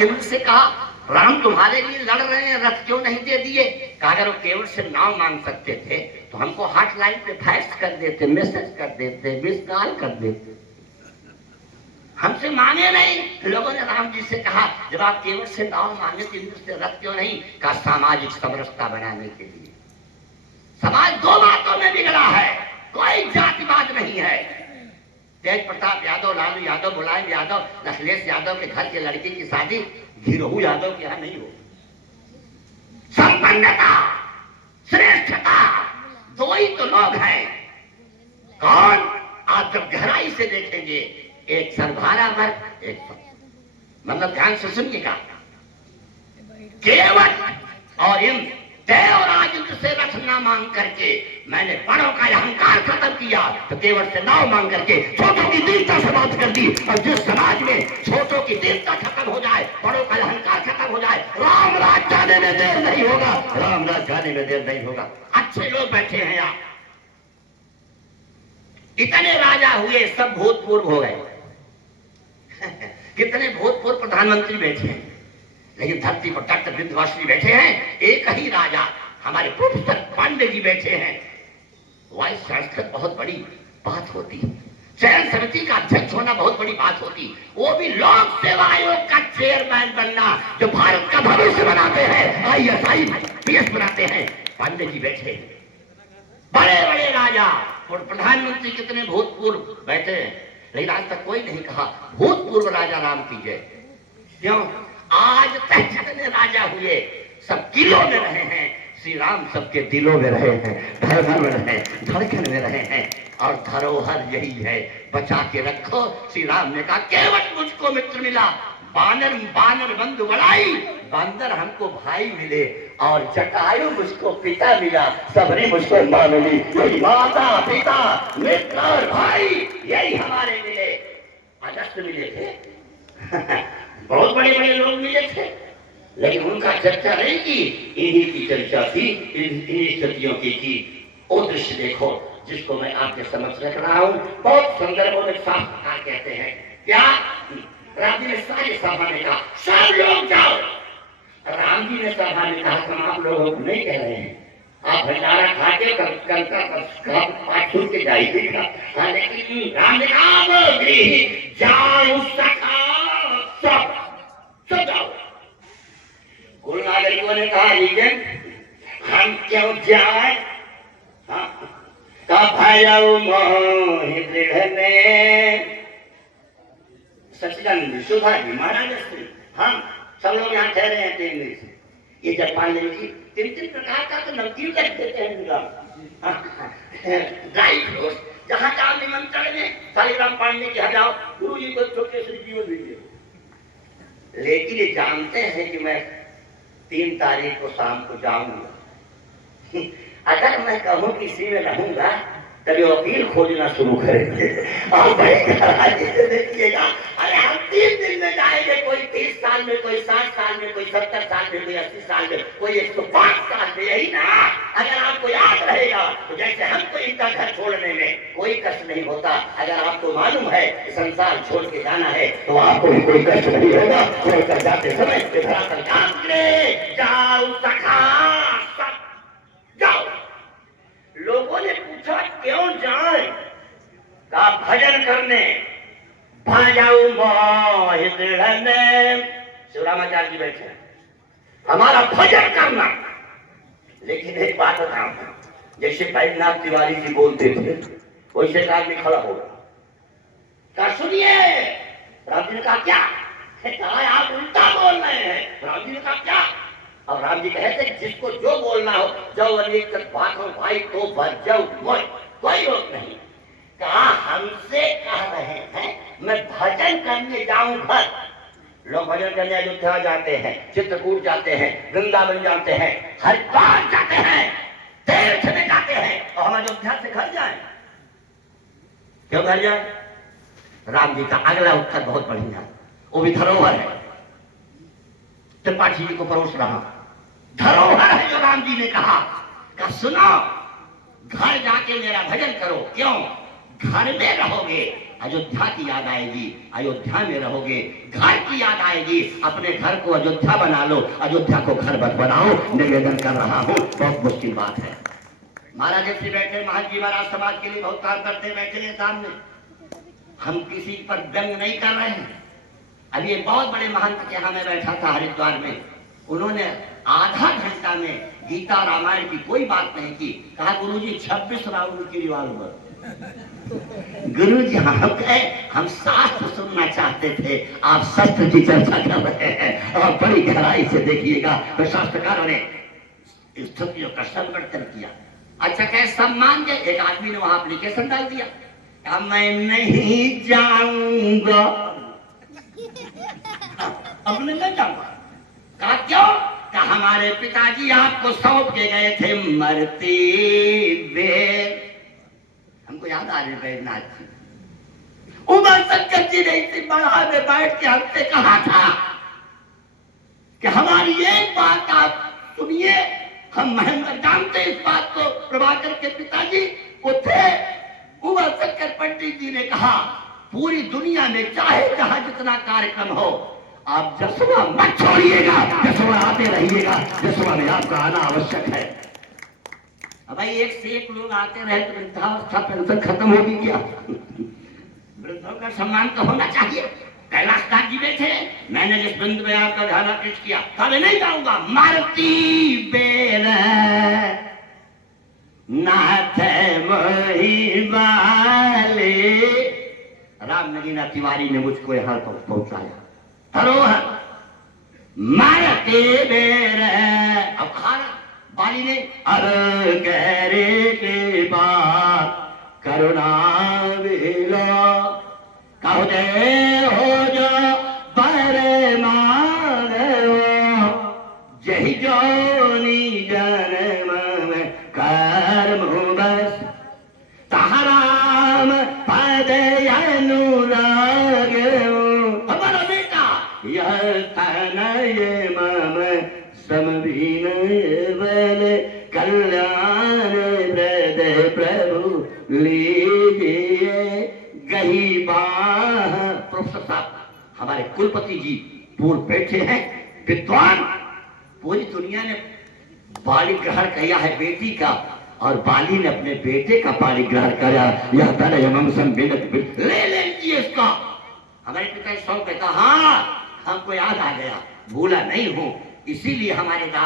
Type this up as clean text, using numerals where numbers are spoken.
केवल से कहा, राम तुम्हारे लिए लड़ रहे हैं, रथ क्यों नहीं दे दिए? कहा अगर वो केवल से नाव मांग सकते थे तो हमको हॉटलाइन पे फैक्स कर देते, मैसेज कर देते, मिस कॉल कर देते। हमसे मांगे नहीं। लोगों ने राम जी से कहा जब आप केवल से नाव मांगे तो इंद्र से रथ क्यों नहीं? कहा सामाजिक समरसता बनाने के लिए। समाज दो बातों में बिगड़ा है, कोई जातिवाद नहीं है। तेज प्रताप यादव, लालू यादव, मुलायम यादव, अखिलेश यादव के घर के लड़की की शादी गिरोह यादव के यहाँ नहीं हो। संपन्नता, श्रेष्ठता, दो ही तो लोग हैं। कौन? आप जब गहराई से देखेंगे, एक सरभारा वर्ग, एक मतलब ध्यान से सुनिएगा, केवट और इन देवराज से रथ ना मांग करके मैंने बड़ों का अहंकार खत्म किया, तो केवट से नाव मांग करके छोटों की दीनता समाप्त कर दी। और जिस समाज में छोटों की दीनता खत्म हो जाए, बड़ों का अहंकार खत्म हो जाए, राम राज जाने में देर नहीं होगा, राम राज जाने में देर नहीं होगा। अच्छे लोग बैठे हैं यहाँ, इतने राजा हुए, सब भूतपूर्व हो गए। कितने भूतपूर्व प्रधानमंत्री बैठे हैं, लेकिन धरती पर डॉक्टर विंध्यवासिनी बैठे हैं। एक ही राजा हमारे प्रोफेसर पांडे जी बैठे हैं। वाइस चांसलर बहुत बड़ी बात होती, चयन समिति का अध्यक्ष होना बहुत बड़ी बात होती, वो भी लोक सेवा आयोग का चेयरमैन बनना, जो भारत का भविष्य बनाते हैं, IAS बनाते हैं, पांडे जी बैठे हैं। बड़े बड़े राजा और प्रधानमंत्री कितने भूतपूर्व बैठे हैं, लेकिन आज तक कोई नहीं कहा भूतपूर्व राजा राम की जय। क्यों? आज तक जितने राजा हुए सब किलों में रहे हैं, श्री राम सबके दिलों में रहे हैं, धड़कन में रहे, धड़कन में रहे हैं। और धरोहर यही है, बचा के रखो। श्री राम ने कहा केवट मुझको मित्र मिला, बानर बानर बंधु बड़ाई, बंदर हमको भाई मिले, और जटायु मुझको पिता मिला, सबरी मुझको मां मिली। यही माता पिता मित्र और भाई यही हमारे मिले। अगस्त मिले थे बहुत बड़े बड़े लोग मिले थे, लेकिन उनका चर्चा नहीं की, इन्हीं की चर्चा थी, इन्हीं सतियों की थी। वो दृश्य देखो जिसको मैं आपके समक्ष रख रहा हूँ। बहुत संदर्भों में साफ कहते हैं क्या? राम जी ने सारी सभा में कहा सब लोग जाओ। राम जी ने सभा में कहा हम आप लोगों को नहीं कह रहे हैं, आप भंडारा खा के कल का पाठ सुन के जाइएगा। लेकिन राम ने कहा जाओ सखा, सब जाओ। कुल नागरिकों ने कहा रीजन हम क्यों जाए? का भैरव मोहि दृढ़ में सच्चिदानंद सुधा जी महाराज श्री हम सब लोग यहाँ ठहरे हैं 3 दिन से। ये जब पांडे जी 3 प्रकार का तो नमकीन रख देते हैं, ड्राई फ्रूट, जहाँ का निमंत्रण में सालीराम पांडे के यहाँ जाओ, गुरु जी को छोटे से जीवन दीजिए। लेकिन ये जानते हैं कि मैं 3 तारीख को शाम को जाऊंगा। अगर मैं कहूं कि इसी में रहूंगा तभी वकील खोजना शुरू करेंगे। और देखिएगा, अरे हम 3 दिन में जाएंगे, कोई 30 साल में, कोई 60 साल में, कोई 70 साल में, कोई 80 साल में, कोई 105 साल में। यही ना, अगर आपको याद रहेगा तो जैसे हमको इनका घर छोड़ने में कोई कष्ट नहीं होता, अगर आपको मालूम है कि संसार छोड़ के जाना है तो आपको भी कोई कष्ट नहीं होगा। छोड़कर जाते समय जाओ सखा, जाओ। लोगों ने पूछा क्यों जाए? कहा भजन करने, भजाऊ मोहि दृढ़ में। शिवरामाचार्य जी बैठे, हमारा भजन करना। लेकिन एक बात बताऊं, जैसे बैजनाथ तिवारी जी बोलते थे वैसे एक आदमी खड़ा होगा, कहा सुनिए। राम जी ने कहा क्या? कहा आप उल्टा बोल रहे हैं। राम जी ने कहा क्या? और राम जी कहते जिसको जो बोलना हो, जाओ अनेक बात हो भाई तो बच जाओ, कोई रोक नहीं। कहा हमसे कह रहे हैं मैं भजन करने जाऊं घर। लोग भजन करने अयोध्या जाते हैं, चित्रकूट जाते हैं, वृंदावन जाते हैं, हरिद्वार जाते हैं, तीर्थ में जाते हैं, और हम अयोध्या से घर जाए। क्यों घर जाए? राम जी का अगला उत्तर बहुत बढ़िया, वो भी धरोहर है। त्रिपाठी जी को परोस रहा, धरोहर है जो राम जी ने कहा सुनो, घर जाके मेरा भजन करो। क्यों? घर में रहोगे अयोध्या की याद आएगी, अयोध्या में रहोगे, घर की याद आएगी, अपने घर को अयोध्या बना लो, अयोध्या को घर मत बनाओ। निवेदन कर रहा हूं, बहुत मुश्किल बात है। महाराज जी बैठे, महाराज जी महाराज समाज के लिए बहुत काम करते बैठे हैं सामने, हम किसी पर व्यंग नहीं कर रहे हैं। अभी एक बहुत बड़े महंत के यहाँ मैं बैठा था हरिद्वार में, उन्होंने आधा घंटा में गीता रामायण की कोई बात नहीं की, कहा गुरुजी 26 राउंड की रिवॉल्वर। गुरुजी हम शास्त्र सुनना चाहते थे, आप शस्त्र की चर्चा कर रहे हैं, और बड़ी गहराई से देखिएगा। तो शास्त्रकारों ने स्थितियों का संवर्धन किया। अच्छा कैसे सम्मान दे, एक आदमी ने वहां एप्लीकेशन डाल दिया, मैं नहीं जाऊंगा, अब मैं नहीं जाऊंगा। कहा क्यों? कहा हमारे पिताजी आपको सौंप के गए थे मरते हुए। हमको याद आ रहे बैजनाथ जी, उमर शंकर जी ने इसी बड़ा में बैठ के हमसे कहा था कि हमारी एक बात आप सुनिए, हम महंगा जानते इस बात को। प्रभाकर के पिताजी वो थे उमर शंकर पंडित जी ने कहा, पूरी दुनिया में चाहे जहां जितना कार्यक्रम हो, आप जसवा मत छोड़िएगा, जसवा आते रहिएगा, जसवा में आपका आना आवश्यक है। अब भाई एक से एक लोग आते रहे तो वृद्धावस्था पेंशन खत्म होगी क्या? वृद्धों का सम्मान तो होना चाहिए। कैलाशनाथ जी बैठे, मैंने जिस बिंदु में आपका ध्यान आकृष्ट किया, कभी नहीं जाऊंगा। मारती बेर नाथ मोही वाले, राम नगीना तिवारी ने मुझको यहाँ तक पहुंचाया। धरोहर मारते बेर, अब खाना बाली ने अरे गहरे के बाद करुणा विलो कहो दे हो जो पर मांगो, जही जोनी जन्म में कर्म बस, ताराम पद अनुराग। हमारा बेटा यह तनय मम समविनय बल कल्याण वृद प्रभु लीजिए गही बाह। प्रोफेसर साहब हमारे कुलपति जी पूर्व बैठे हैं, विद्वान। पूरी दुनिया ने बाली ग्रहण किया है बेटी का, और बाली ने अपने बेटे का बाली ग्रहण किया। यह तनय मम समविनय, ले लीजिए इसका। हमारे पिता सौ कहता, हाँ हमको याद आ गया, भूला नहीं हूं, इसीलिए हमारे दादा